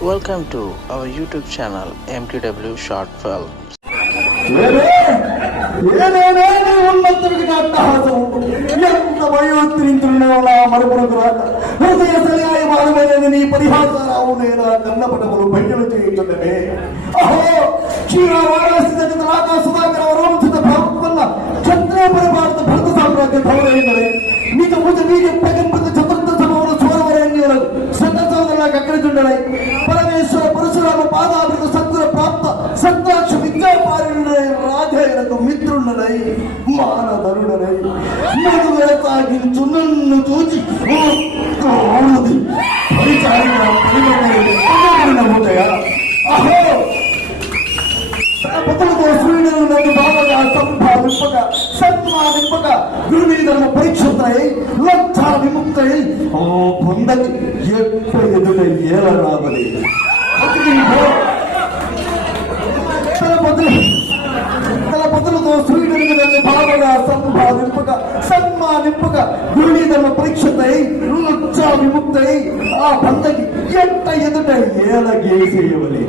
Welcome to our YouTube channel MTW Short Films. ఎంత వయోత్రించున్న మరుపులకు రాక హృదయ సలయాయమానమైన నీ పరిహాసారావు లేదా కన్నపటములు బయటలు చేయుచున్నవే. అహో క్షీరవారాస్థిత రాకా సుధాకర వరోచిత భావత్వల్ల క్షత్రియ పరిపాలిత భరత సామ్రాజ్య ధవరైనరే నీకు భుజ బీజ ప్రకంపిత చతుర్థ సమూల స్వరవరేణ్యులకు సతసోదరులకు అక్కడిచుండలై పరమేశ్వర పరశురామ పాదాభిత సద్గుర ప్రాప్త సత్రాక్ష విద్యాపారుడై రాజయ్యలకు మిత్రుడనై మానధరుడనై మధువెల సాగించు నన్ను చూచి అహో పతులతో సూర్యుడు నన్ను బాగా సంపాదింపక సన్మానింపక గురువీధర్మ పరీక్షతై లక్షాల విముక్తై ఓ పొందకి ఎక్కువ ఎదుట ఏల రాబడి తన పతులతో సూర్యుడు నన్ను బాగా సంపాదింపక సన్మానింపక గురువీధర్మ పరీక్షతై లక్షాల విముక్తై ఆ పొందకి ఎట్ట ఎదుట ఏల గేసేయవలే.